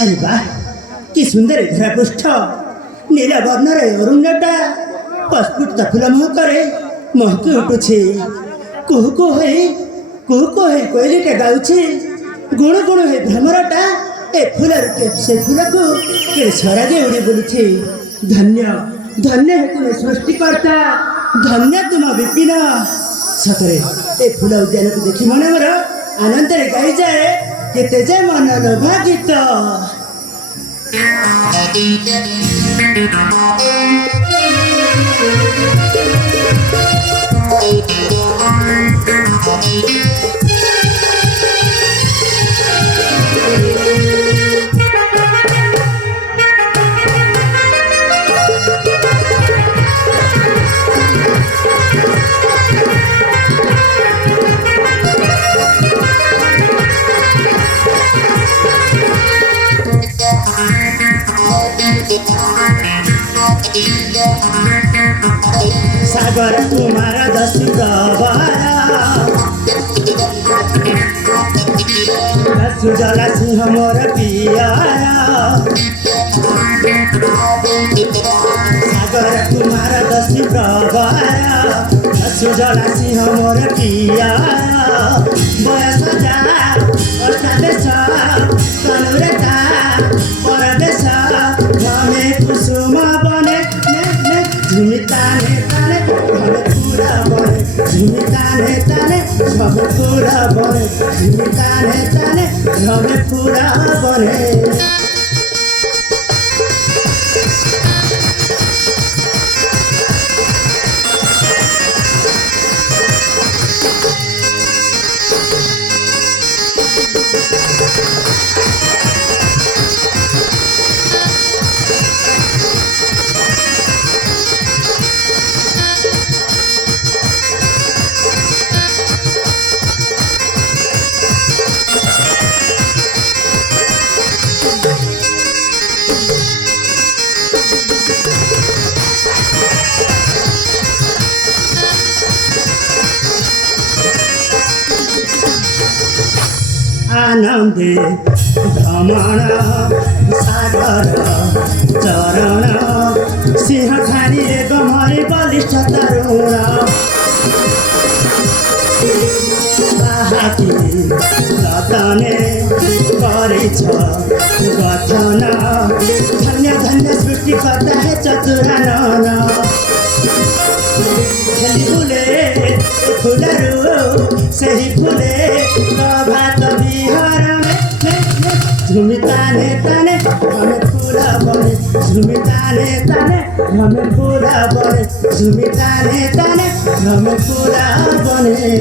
अरे वाह कि सुंदर धरापृष्ठ नीलवर्णर अरुण्यटा प्रस्फुट फूल महकरे महकी उठुछे कुहु कुहु है कोयलीटा गाउछे गुणु गुणु है भ्रमरटा ए फूलर से फूल को केड़े स्वरागे उड़ी बोलुछे। धन्य धन्य है तुम सृष्टिकर्ता, धन्य तुम विपिन। सतरे ए फूल उद्यान को देखी मन मोर आनंद गाई जाए केते जे मन लोभा गीत। सागर कुमार दसुजला सिंह मोर पिया। सागर कुमार दसुजला सिंह मोर पिया। बयस जा अष्टादेश तनुरेता परदेश घने कुसुम बने झुमिताने ताने घने पूरा बने झुमिताने ताने घने पूरा बने झुमिताने ताने घने पूरा बने। आनंदे भ्रमण सागर चरण सिंह खानी गमरी बलिष्ठ तरुण। ताहाकी रतने करेछ गठन धन्य धन्य सृष्टिकर्ता है चतुरानन। खेली फुले फुलरू सही फुले प्रभात विहार में झुमिताने ताने हमें पूरा बने झुमिताने ताने हमें पूरा बने झुमिताने ताने हमें पूरा बने।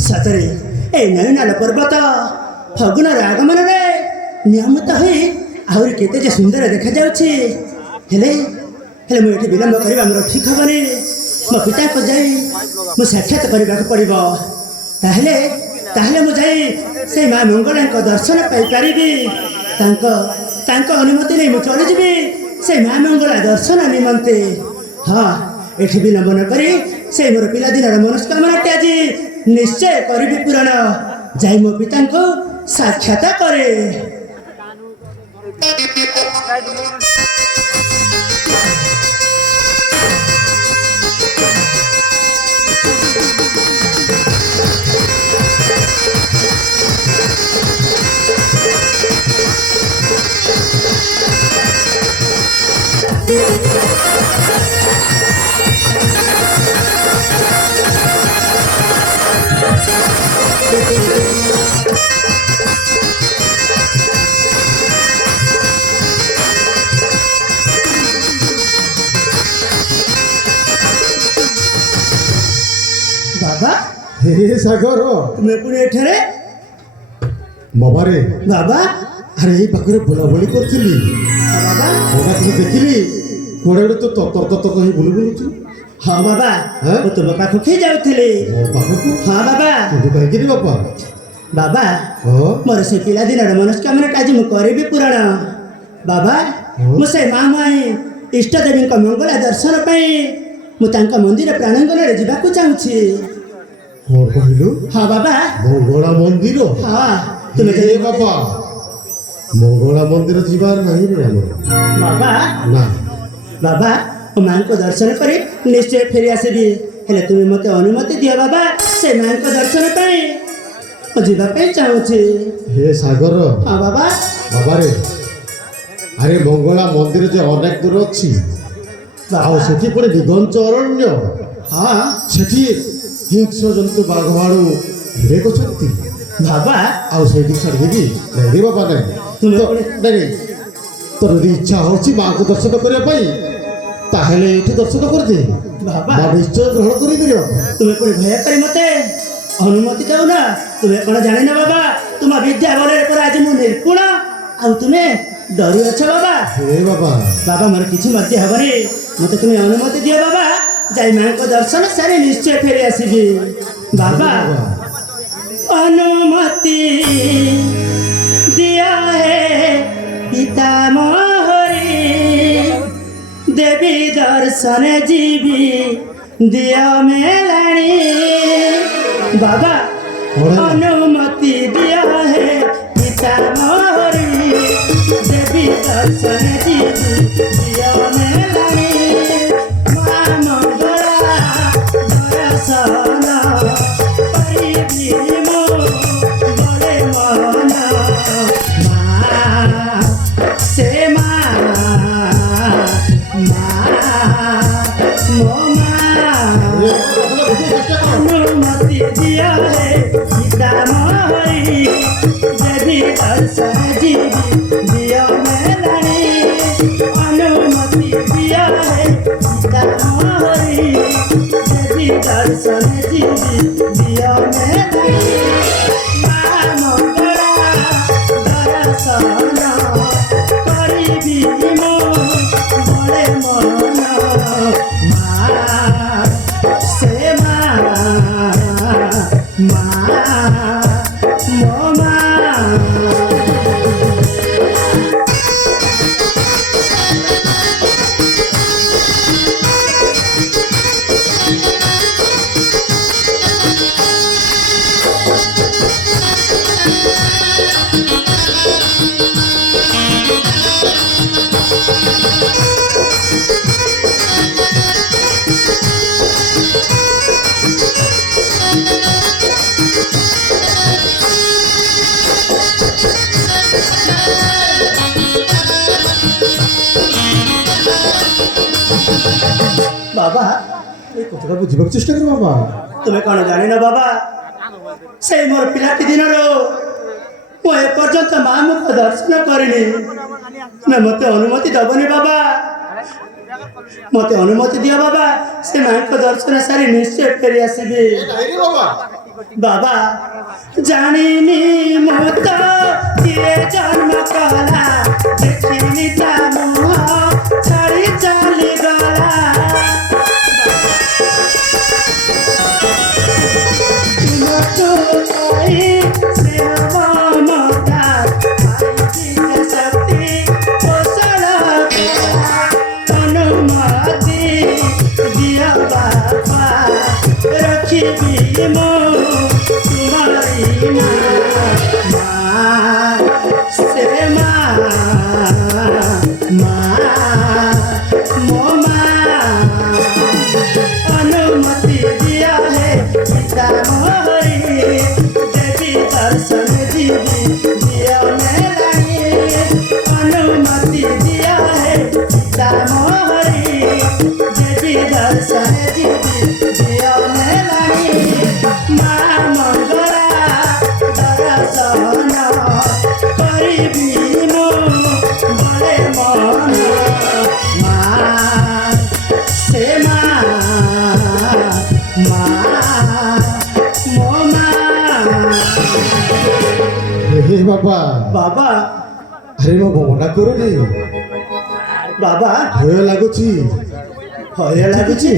सतरे ए नैनाल पर्वत फगुनर आगमन रे नियमित हो आहरी केते जे सुंदर देखा जाउछि। हेले हेले मु एठी विलंब करबा मोर ठीक हबनी। मो पिता को जाई मु साक्षात करबा को पड़िबो। ताहले ताहले मु जाई से मां मंगला को दर्शन पाई परिबी। तांको अनुमति नै मु चली जिबी से मां मंगला दर्शन निमंते। हाँ एठी विलंब न करी से मोर पिला दिनर मनस्कामना त्याजी निश्चय करी पूरण। जाई मो पिता को সাক্ষাৎ করে। বাবা হে সাগর তুমি পুଣି এଠାରେ বাবারে বাবা আরে এই পাখরে বুলাবুলি করছিলি বাবা ওটা তুমি দেখিলি কোড়ে তো ততর ততর কହି বুলি বুলুଛୁ ହଁ ବାବା হ্যাঁ? ମୁଁ ତୁମ ପାଖକୁ ଯାଉଥିଲି। ମୋ ପାଖକୁ ହଁ ବାବା କିନ୍ତୁ କାହିଁକି ବାପା ବାବା ହଁ ମୋର ସେ ପିଲାଦିନର ମନସ୍କାମନାଟା ଆଜି ମୁଁ କରିବି ପୂରଣ। ବାବା ମୁଁ ସେ ମା ମାଇଁ ଇଷ୍ଟ ଦେବୀଙ୍କ ମଙ୍ଗଳା ଦର୍ଶନ ପାଇଁ ମୁଁ ତାଙ୍କ ମନ୍ଦିର ପ୍ରାଣଙ୍ଗଣରେ ଯିବାକୁ ଚାହୁଁଛି। କଣ କହିଲୁ ହଁ ବାବା ମଙ୍ଗଳା ମନ୍ଦିର ହଁ ତୁମେ ହେ ବାପା ମଙ୍ଗଳା ମନ୍ଦିର ଯିବାର ନାହିଁ ରେ ଆମର ବାବା ନା ବାବା ମୋ ମାଙ୍କ ଦର୍ଶନ କରି ନିଶ୍ଚୟ ଫେରି ଆସିବି। ହେଲେ ତୁମେ ମୋତେ ଅନୁମତି ଦିଅ ବାବା ସେ ମାଙ୍କ ଦର୍ଶନ ପାଇଁ ମୁଁ ଯିବା ପାଇଁ ଚାହୁଁଛି। হে ସାଗର ହଁ ବାବା ବାବାରେ ଆରେ ମଙ୍ଗଳା ମନ୍ଦିର ଯେ ଅନେକ ଦୂର ଅଛି ଆଉ ସେଠି ପୁଣି ଦିଗଞ୍ଚ ଅରଣ୍ୟ ହଁ ସେଠି ହିଂସ୍ର ଜନ୍ତୁ ବାଘ ଭାଲୁ ଅନେକ ଅଛନ୍ତି ବାବା ଆଉ ସେଇଠି ଛାଡ଼ିଦେବି ନାଇଁ ରେ ବାବା ନାଇଁ ତୁମେ ତ- ନାଇଁ ତୋର ଯଦି ଇଚ୍ଛା ହେଉଛି ମାଆଙ୍କୁ ଦର୍ଶନ କରିବା ପାଇଁ ତାହେଲେ ଏଇଠି ଦର୍ଶନ କରିଦେ ବାବା ମା ନିଶ୍ଚୟ ଗ୍ରହଣ କରିଦେବେ ବାବା ତୁମେ ପୁଣି ଭୟ କରି ମୋତେ ଅନୁମତି ଦେଉନ। ତୁମେ କ'ଣ ଜାଣିନ ବାବା ତୁମ ବିଦ୍ୟା ବଳରେ ପରା ଆଜି ମୁଁ ନିର୍ଗୁଣ ଆଉ ତୁମେ ଡରି ଅଛ ବାବା। ହେ ବାବା ବାବା ମୋର କିଛି ମଧ୍ୟ ହେବନି ମୋତେ ତୁମେ ଅନୁମତି ଦିଅ ବାବା ଯାଇ ମାଙ୍କ ଦର୍ଶନ ସାରି ନିଶ୍ଚୟ ଫେରି ଆସିବି। ବାବା ଅନୁମତି ଦିଅ ହେ ପିତା ମୋହରି ଦେବୀ ଦର୍ଶନ ଯିବି ଦିଅ ମେଲାଣି। ବାବା ଅନୁମତି ଦିଅ ହେ ପିତା ମୋହରି ଦେବୀ ଦର୍ଶନ ଯିବି ଦିଅ ମେଲାଣି। ମା ମଙ୍ଗଳା ଦର୍ଶନ କରିବି ମୁଁ ବଳେ ମନ ମା ସେ ମା ମା ମୋ ମା অনুমতি দিও হে সীতা মহরি দেবী দর্শন জীবি দিও মেলানি। অনুমতি দিও হে সীতা মহরি দেবী দর্শন জীবি দিও মেলানি। মা মঙ্গলা দর্শন করিবি মো বলে মন মা সে মা মা মো মা। বাবা এই কথাটা বুঝিବାକୁ চেষ্টা কর বাবা তুমি କ'ଣ ଜାଣିନ ବାବା ସେଇ ମୋର ପିଲାଟି ଦିନରୁ ମୁଁ ଏପର୍ଯ୍ୟନ୍ତ ମା ମୁଖ ଦର୍ଶନ କରିନି। ତୁମେ ମୋତେ ଅନୁମତି ଦେବନି ବାବା ମୋତେ ଅନୁମତି ଦିଅ ବାବା ସେ ମାଙ୍କ ଦର୍ଶନ ସାରି ନିଶ୍ଚୟ ଫେରି ଆସିବି। ବାବା ଜାଣିନି ମୁଁ ତ କିଏ ଜନ୍ମ କଲା ଦେଖିନି ତା ମୁହଁ ଛାଡ଼ି ଚାଲିଗଲା। ତୁମକୁ ପାଇ ସ୍ନେହ ମମତା ପାଇଛି ଯେ ଶକ୍ତି କୌଶଳ କଳା। ଅନୁମତି ଦିଅ ବାପା ରଖିବି ମୁଁ ତୁମରି ମା ମା ବାବା ବାବା ଆରେ ମୋ ମନା କରୁନି ବାବା ଭୟ ଲାଗୁଛି ଭୟ ଲାଗୁଛି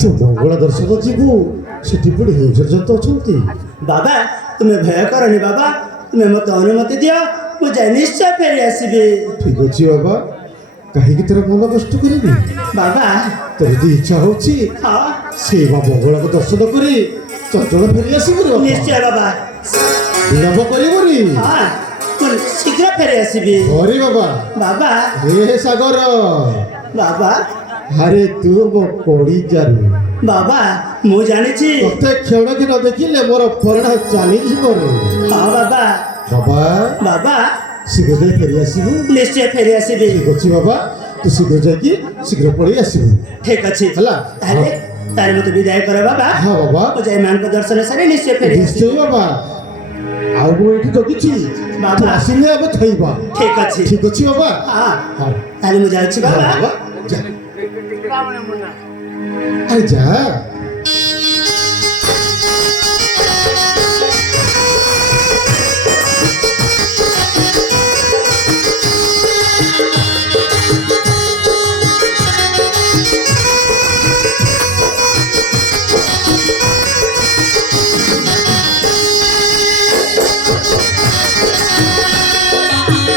ତୁ ମଙ୍ଗଳା ଦର୍ଶନ ଯିବୁ ସେଠି ପୁଣି ହିଂସର୍ଜନ୍ତ ଅଛନ୍ତି ବାବା ତୁମେ ଭୟ କରନି ବାବା ତୁମେ ମୋତେ ଅନୁମତି ଦିଅ ମୁଁ ଯାଇ ନିଶ୍ଚୟ ଫେରି ଆସିବି ଠିକ ଅଛି ବାବା କାହିଁକି ତୋର ମନ କଷ୍ଟ କରିବି ବାବା ତୋର ଯଦି ଇଚ୍ଛା ହଉଛି ହଁ ସେଇ ମା ମଙ୍ଗଳାକୁ ଦର୍ଶନ କରି ଚଞ୍ଚଳ ଫେରି ଆସିବୁ ରେ ବାବା। ନିଶ୍ଚୟ ବାବା ବିଳମ୍ବ କରିବୁନି ହଁ ମୁଁ ଶୀଘ୍ର ଫେରି ଆସିବି ହରି ବାବା ବାବା ହେ ସାଗର ବାବା ଆରେ ତୁ ମୋ କଡ଼ିଜାରୁ ବାବା ମୁଁ ଜାଣିଛି ତତେ କ୍ଷଣକେ ନ ଦେଖିଲେ ମୋର ପ୍ରାଣ ଚାଲିଯିବ ରେ ହଁ ବାବା ବାବା ବାବା ଶୀଘ୍ର ଯାଇ ଫେରି ଆସିବୁ ନିଶ୍ଚୟ ଫେରି ଆସିବି ଠିକ ଅଛି ବାବା ତୁ ଶୀଘ୍ର ଯାଇକି ଶୀଘ୍ର ପଳେଇ ଆସିବୁ ଠିକ ଅଛି ହେଲା ତାହେଲେ ତାହେଲେ ମୋତେ ବିଦାୟ କର ବାବା ହଁ ବାବା ମୁଁ ଯାଇ ମାଙ୍କ ଦର୍ଶନ ସାରି ନିଶ୍ଚୟ ଫେରି ଆସିବି ନିଶ୍ଚୟ ବାବା ଆଉ ମୁଁ ଏଇଠି ଜଗିଛି ବାବା। ତୁ ଆସିଲେ ଆମେ ଥଇବା ଠିକ ଅଛି ଠିକ ଅଛି ବାବା ହଁ ହଁ ତାହେଲେ ମୁଁ ଯାଉଛି ହଁ, ବାବା ବାବା ଯା ଆରେ ଯା